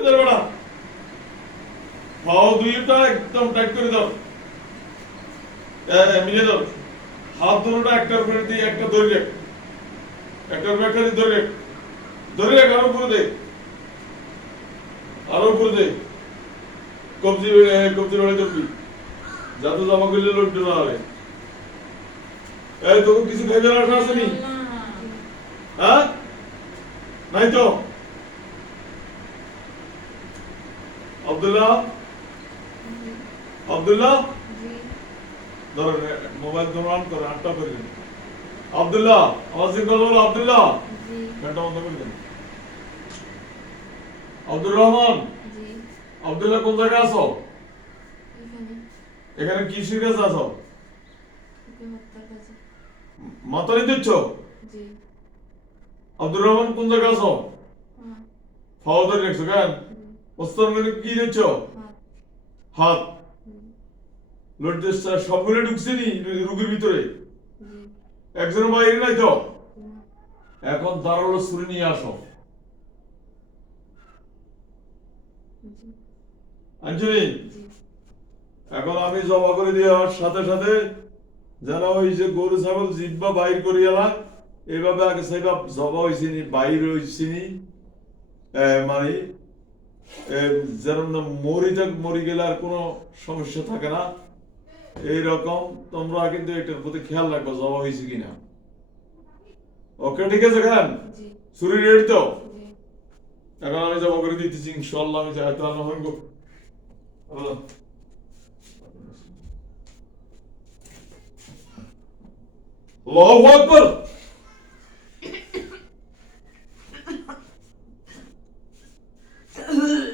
এদের বেড়া পাও দুইটা একদম টাইট করে দাও, মিলিয়ে দাও। হাত দুটোটা একটার উপরে দিয়ে একটা ধরে রাখ, একটার উপরে একটা দিয়ে ধরে রাখ, ধরে রাখ, আরো উপরে দে, আরো উপরে দে। কবজি কবজি বেড়ে ধরবি, যাতে জামা করলে লড়তে না হবে। এই তোকে কিছু খাইবার আশা আছে নি? হ্যাঁ, নাই তো? আব্দুল্লাহ, আব্দুল্লাহ, ধরো মোবাইল তো অন করে, আটটা করে দেন। আব্দুল্লাহ, আওয়াজ দিয়ে কথা বলো। আব্দুল্লাহ, ফ্যানটা বন্ধ করে দেন। আব্দুর রহমান, আব্দুল্লাহ কোন জায়গায় আছো? এখানে কিসের কাছে আছো? মাতারি দিচ্ছ? আব্দুর রহমান কোন জায়গায় আছো? ফাও ধরে রেখছো কেন? ওস্তাদ মানে কি দিচ্ছ? হাত লড়তে সবগুলো ঢুকছে নি রুগীর ভিতরে? একজনের বাইরে নাই তো? এখন দাঁড়ালো ছুরি নিয়ে আসো। আঞ্জলি, এখন আমি জমা করে দেওয়ার সাথে সাথে যেন ওই যে গরু ছাগল জিব্বা বাইর করে এলাম, এইভাবে আগে সেবা জবা হয়েছে নি, বাইর হয়েছে নি, মানে যেন মরি গেলে আর কোনো সমস্যা থাকে না। এইরকম তোমরা কিন্তু এটার প্রতি খেয়াল রাখবো জবা হয়েছে কিনা। ওকে, ঠিক আছে? খান ছুরি রেডি তো? এখন আমি জমা করে দিতেছি, ইনশাল্লাহ আমি যাই তো আল্লাহ হইব। আল্লাহু আকবার।